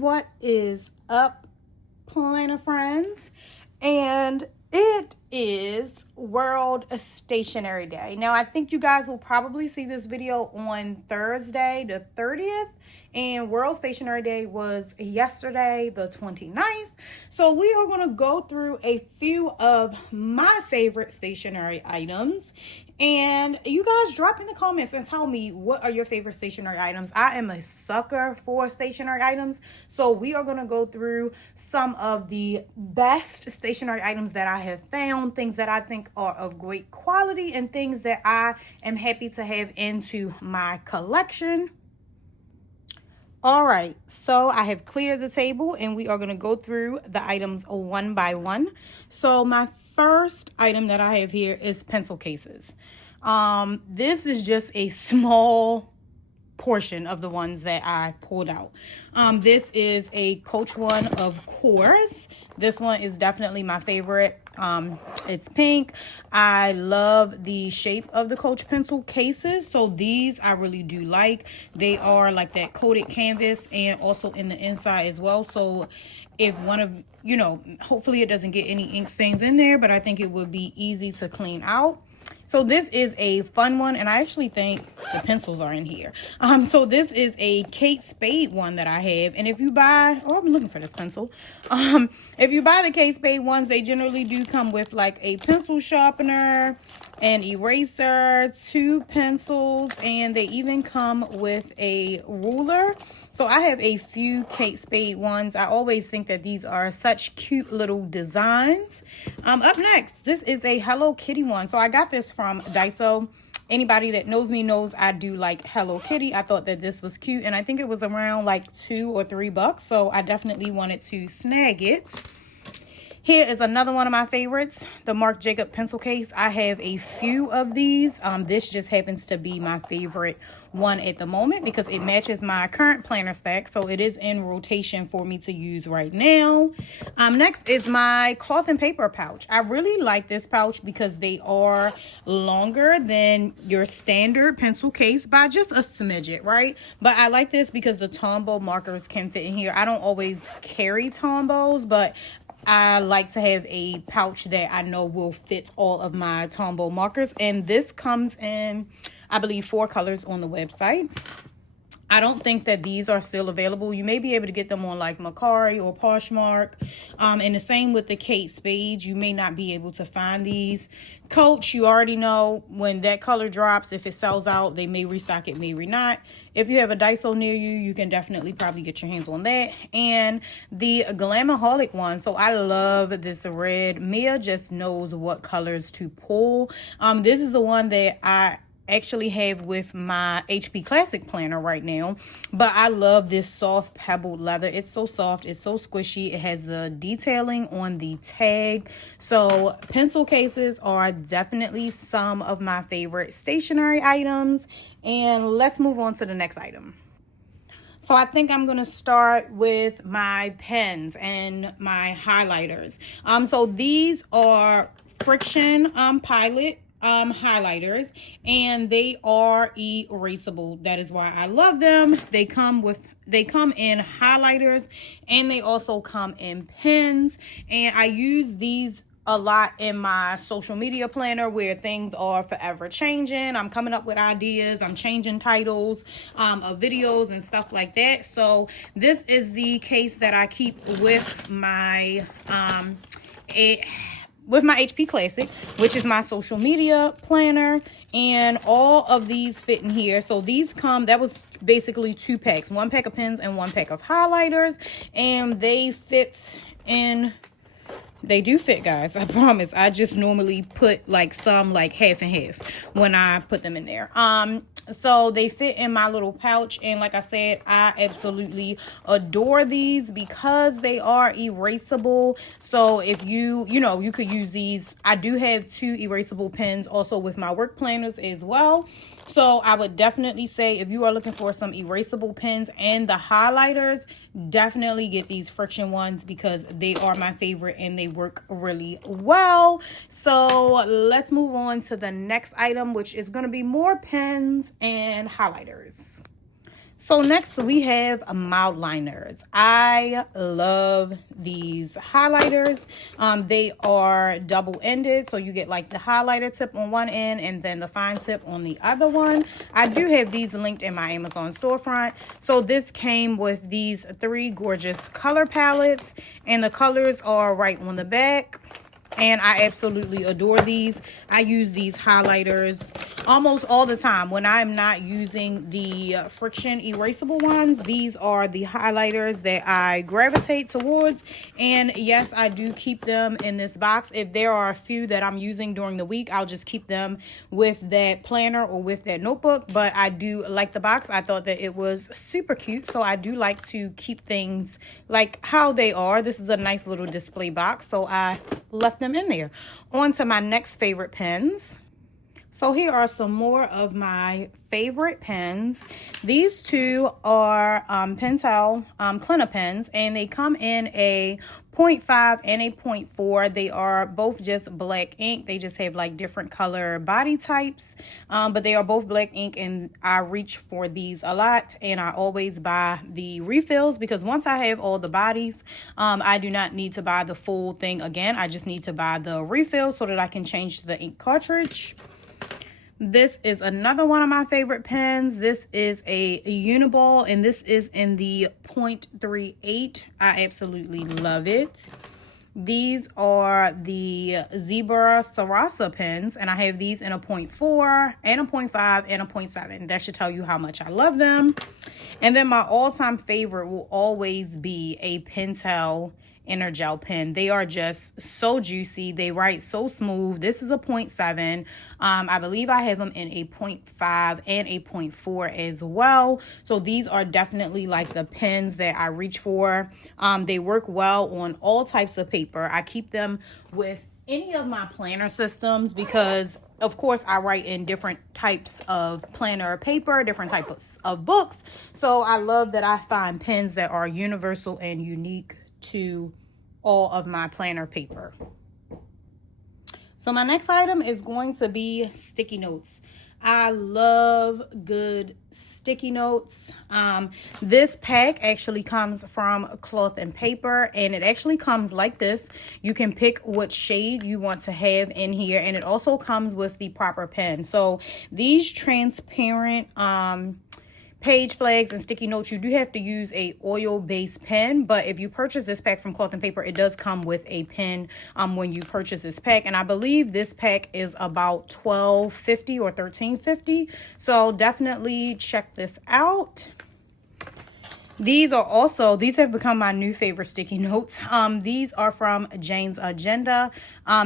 What is up, planner friends? And it is World Stationery Day. Now, I think you guys will probably see this video on Thursday, the 30th, and World Stationery Day was yesterday, the 29th. So we are going to go through a few of my favorite stationery items. And you guys drop in the comments and tell me, what are your favorite stationery items? I am a sucker for stationery items. So we are going to go through some of the best stationery items that I have found, things that I think are of great quality, and things that I am happy to have into my collection. All right, so I have cleared the table and we are going to go through the items one by one. So my first item that I have here is pencil cases. This is just a small portion of the ones that I pulled out. This is a Coach one, of course. This one is definitely my favorite. It's pink. I love the shape of the Coach pencil cases. So these I really do like. They are like that coated canvas and also in the inside as well. So if one of, hopefully it doesn't get any ink stains in there, but I think it would be easy to clean out. So this is a fun one, and I actually think the pencils are in here. So this is a Kate Spade one that I have, and if you buy, I've been looking for this pencil. If you buy the Kate Spade ones, they generally do come with like a pencil sharpener, an eraser, 2 pencils, and they even come with a ruler. So I have a few Kate Spade ones. I always think that these are such cute little designs. Up next, this is a Hello Kitty one. So I got this from Daiso. Anybody that knows me knows I do like Hello Kitty. I thought that this was cute, and I think it was around like $2 or $3. So I definitely wanted to snag it. Here is another one of my favorites, the Marc Jacobs pencil case. I have a few of these. This just happens to be my favorite one at the moment because it matches my current planner stack. So it is in rotation for me to use right now. Next is my cloth and paper pouch. I really like this pouch because they are longer than your standard pencil case by just a smidget, right? But I like this because the Tombow markers can fit in here. I don't always carry Tombows, but I like to have a pouch that I know will fit all of my Tombow markers. And this comes in, I believe, 4 colors on the website. I don't think that these are still available. You may be able to get them on like Mercari or Poshmark. And the same with the Kate Spade. You may not be able to find these. Coach, you already know when that color drops, if it sells out, they may restock it, maybe not. If you have a Daiso near you, you can definitely probably get your hands on that. And the Glamaholic one. So I love this red. Mia just knows what colors to pull. This is the one that I actually have with my HP Classic planner right now, but I love this soft pebbled leather. It's so soft, it's so squishy. It has the detailing on the tag. So pencil cases are definitely some of my favorite stationery items. And let's move on to the next item. So I think I'm going to start with my pens and my highlighters. So these are FriXion Pilot highlighters, and they are erasable. That is why I love them. They come in highlighters, and they also come in pens, and I use these a lot in my social media planner where things are forever changing. I'm coming up with ideas, I'm changing titles of videos and stuff like that. So this is the case that I keep with my HP Classic, which is my social media planner, and all of these fit in here. So these that was basically 2 packs, 1 pack of pens and 1 pack of highlighters, and they fit in. They do fit, guys. I promise. I just normally put like some like half and half when I put them in there. So they fit in my little pouch, and like I said, I absolutely adore these because they are erasable. So if you could use these. I do have 2 erasable pens also with my work planners as well. So I would definitely say if you are looking for some erasable pens and the highlighters, definitely get these FriXion ones because they are my favorite and they work really well. So let's move on to the next item, which is going to be more pens and highlighters. So next we have mild liners. I love these highlighters. They are double-ended, so you get like the highlighter tip on one end and then the fine tip on the other one. I do have these linked in my Amazon storefront. So this came with these 3 gorgeous color palettes, and the colors are right on the back. And I absolutely adore these. I use these highlighters almost all the time when I'm not using the FriXion erasable ones. These are the highlighters that I gravitate towards. And yes, I do keep them in this box. If there are a few that I'm using during the week, I'll just keep them with that planner or with that notebook. But I do like the box. I thought that it was super cute. So I do like to keep things like how they are. This is a nice little display box, so I left them in there. On to my next favorite pens. So here are some more of my favorite pens. These two are Pentel Clina pens, and they come in a 0.5 and a 0.4. They are both just black ink. They just have like different color body types, but they are both black ink, and I reach for these a lot, and I always buy the refills because once I have all the bodies, I do not need to buy the full thing again. I just need to buy the refill so that I can change the ink cartridge. This is another one of my favorite pens. This is a Uniball, and this is in the 0.38. I absolutely love it. These are the Zebra Sarasa pens, and I have these in a 0.4 and a 0.5 and a 0.7. That should tell you how much I love them. And then my all-time favorite will always be a Pentel Energel pen. They are just so juicy. They write so smooth. This is a 0.7. I believe I have them in a 0.5 and a 0.4 as well. So these are definitely like the pens that I reach for. They work well on all types of paper. I keep them with any of my planner systems because of course I write in different types of planner paper, different types of books. So I love that I find pens that are universal and unique to all of my planner paper. So my next item is going to be sticky notes. I love good sticky notes. This pack actually comes from Cloth and Paper, and it actually comes like this. You can pick what shade you want to have in here, and it also comes with the proper pen. So these transparent page flags and sticky notes, you do have to use a oil-based pen, but if you purchase this pack from Cloth and Paper, it does come with a pen when you purchase this pack, and I believe this pack is about $12.50 or $13.50, so definitely check this out. These have become my new favorite sticky notes. These are from Jane's Agenda.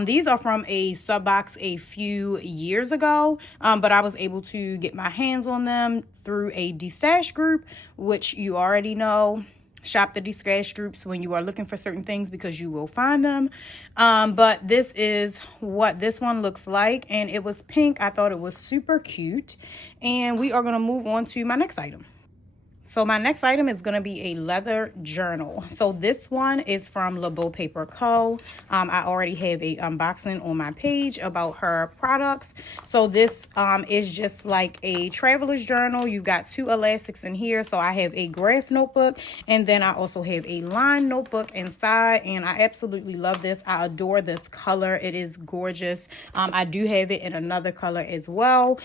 These are from a sub box a few years ago, but I was able to get my hands on them through a destash group, which you already know. Shop the destash groups when you are looking for certain things because you will find them. But this is what this one looks like, and it was pink. I thought it was super cute, and we are going to move on to my next item. So my next item is going to be a leather journal. So this one is from Le Beau Paper Co. I already have a unboxing on my page about her products. So this is just like a traveler's journal. You've got 2 elastics in here. So I have a graph notebook, and then I also have a line notebook inside, and I absolutely love this. I adore this color. It is gorgeous. I do have it in another color as well.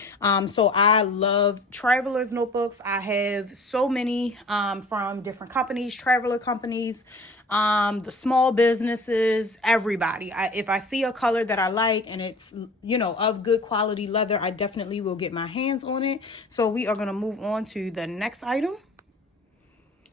So I love traveler's notebooks. I have so many from different companies, traveler companies, the small businesses, everybody. If I see a color that I like and it's, of good quality leather, I definitely will get my hands on it. So we are going to move on to the next item.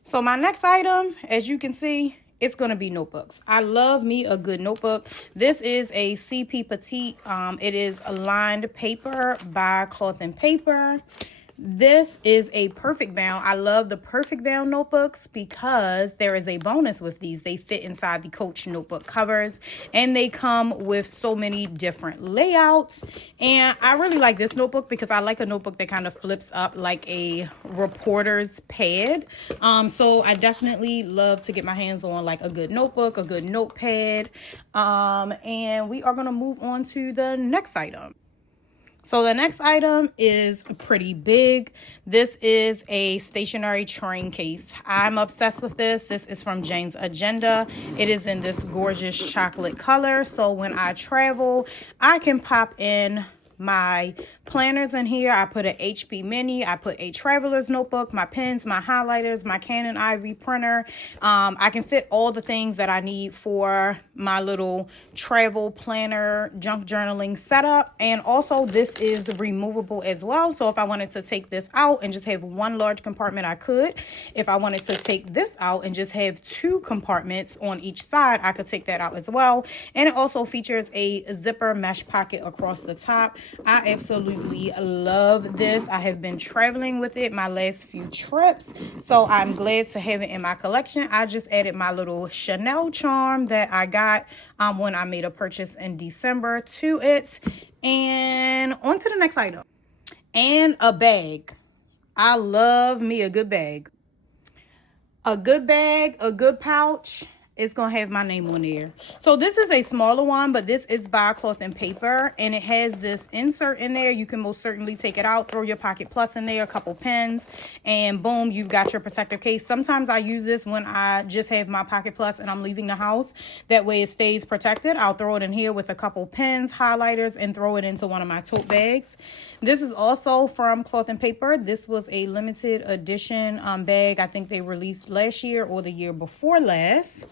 So my next item, as you can see, it's going to be notebooks. I love me a good notebook. This is a CP Petite. It is a lined paper by Cloth and Paper. This is a perfect bound. I love the perfect bound notebooks because there is a bonus with these. They fit inside the Coach notebook covers, and they come with so many different layouts. And I really like this notebook because I like a notebook that kind of flips up like a reporter's pad. So I definitely love to get my hands on like a good notebook, a good notepad. And we are going to move on to the next item. So the next item is pretty big. This is a stationery train case. I'm obsessed with this. This is from Jane's Agenda. It is in this gorgeous chocolate color. So when I travel, I can pop in my planners in here. I put an HP mini, I put a traveler's notebook, my pens, my highlighters, my Canon IV printer. I can fit all the things that I need for my little travel planner junk journaling setup. And also this is removable as well, so if I wanted to take this out and just have one large compartment, I could. If I wanted to take this out and just have two compartments on each side, I could take that out as well. And it also features a zipper mesh pocket across the top. I absolutely love this. I have been traveling with it my last few trips, so I'm glad to have it in my collection. I just added my little Chanel charm that I got when I made a purchase in December to it. And on to the next item. And a bag. I love me a good bag. A good bag, a good pouch. It's going to have my name on there. So this is a smaller one, but this is by Cloth and Paper, and it has this insert in there. You can most certainly take it out, throw your Pocket Plus in there, a couple pens, and boom, you've got your protective case. Sometimes I use this when I just have my Pocket Plus and I'm leaving the house. That way it stays protected. I'll throw it in here with a couple pens, highlighters, and throw it into one of my tote bags. This is also from Cloth and Paper. This was a limited edition bag. I think they released last year or the year before last.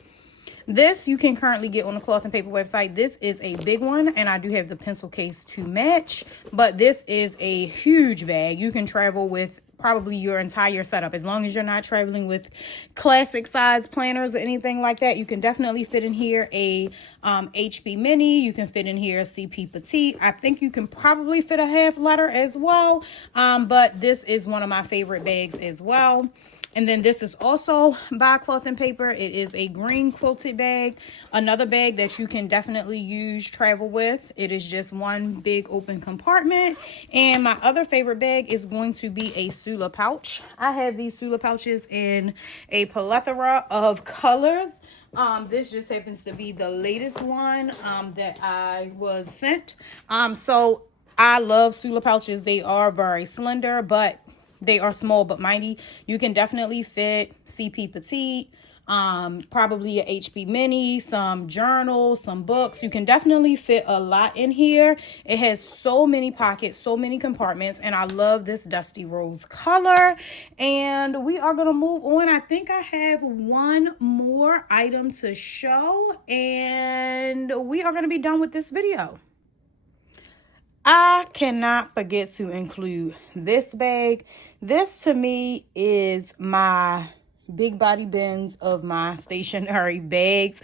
This you can currently get on the Cloth and Paper website. This is a big one, and I do have the pencil case to match, but this is a huge bag. You can travel with probably your entire setup. As long as you're not traveling with classic size planners or anything like that, you can definitely fit in here a HP mini. You can fit in here a CP petite. I think you can probably fit a half letter as well, but this is one of my favorite bags as well. And then this is also by Cloth and Paper. It is a green quilted bag. Another bag that you can definitely use, travel with. It is just one big open compartment. And my other favorite bag is going to be a Sula pouch. I have these Sula pouches in a plethora of colors. This just happens to be the latest one that I was sent. So I love Sula pouches. They are very slender, but they are small but mighty. You can definitely fit CP petite, probably a HP mini, some journals, some books. You can definitely fit a lot in here. It has so many pockets, so many compartments, and I love this dusty rose color. And we are going to move on. I think I have one more item to show, and we are going to be done with this video. I cannot forget to include this bag. This to me is my big body bins of my stationery bags.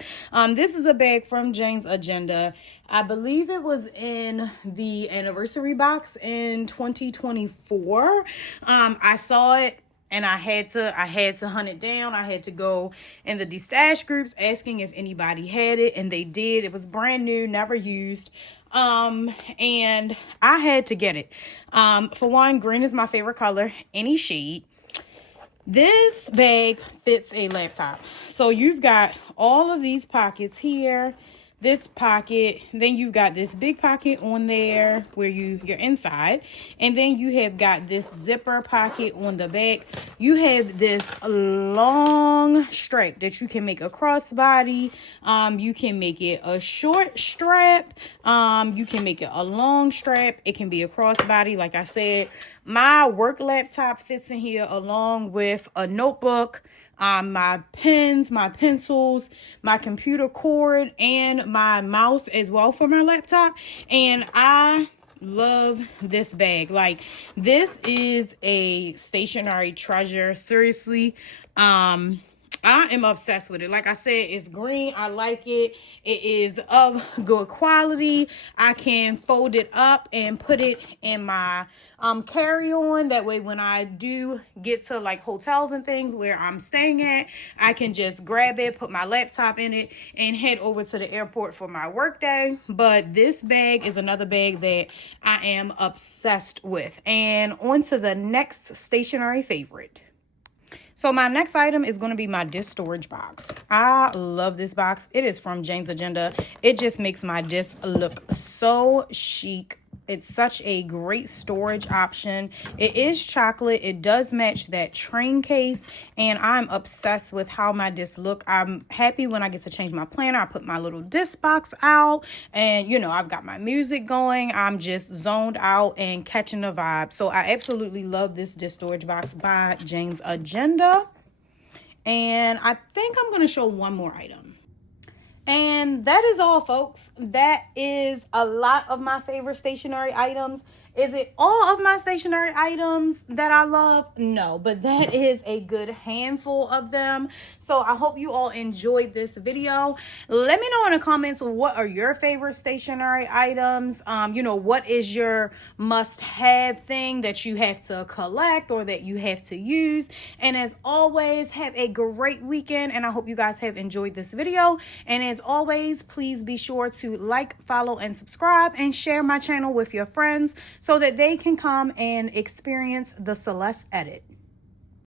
This is a bag from Jane's Agenda. I believe it was in the anniversary box in 2024. I saw it and I had to hunt it down. I had to go in the destash groups asking if anybody had it, and they did. It was brand new, never used. And I had to get it. For one, green is my favorite color, any shade. This bag fits a laptop. So you've got all of these pockets here, this pocket, then you've got this big pocket on there where you're inside, and then you have got this zipper pocket on the back. You have this long strap that you can make a crossbody. You can make it a short strap. You can make it a long strap. It can be a crossbody. Like I said, my work laptop fits in here along with a notebook, my pens, my pencils, my computer cord, and my mouse as well for my laptop. And I love this bag. Like, this is a stationery treasure. Seriously. I am obsessed with it. Like I said, it's green. I like it. It is of good quality. I can fold it up and put it in my carry-on. That way, when I do get to like hotels and things where I'm staying at, I can just grab it, put my laptop in it, and head over to the airport for my work day. But this bag is another bag that I am obsessed with. And on to the next stationery favorite. So my next item is going to be my disc storage box. I love this box. It is from Jane's Agenda. It just makes my disc look so chic It's such a great storage option. It is chocolate. It does match that train case, and I'm obsessed with how my discs look. I'm happy when I get to change my planner. I put my little disc box out, and you know, I've got my music going. I'm just zoned out and catching the vibe. So I absolutely love this disc storage box by Jane's Agenda. And I think I'm going to show one more item. And that is all, folks. That is a lot of my favorite stationery items. Is it all of my stationery items that I love? No, but that is a good handful of them. So I hope you all enjoyed this video. Let me know in the comments, what are your favorite stationery items? You know, what is your must-have thing that you have to collect or that you have to use? And as always, have a great weekend, and I hope you guys have enjoyed this video. And as always, please be sure to like, follow, and subscribe, and share my channel with your friends so that they can come and experience the Celeste edit.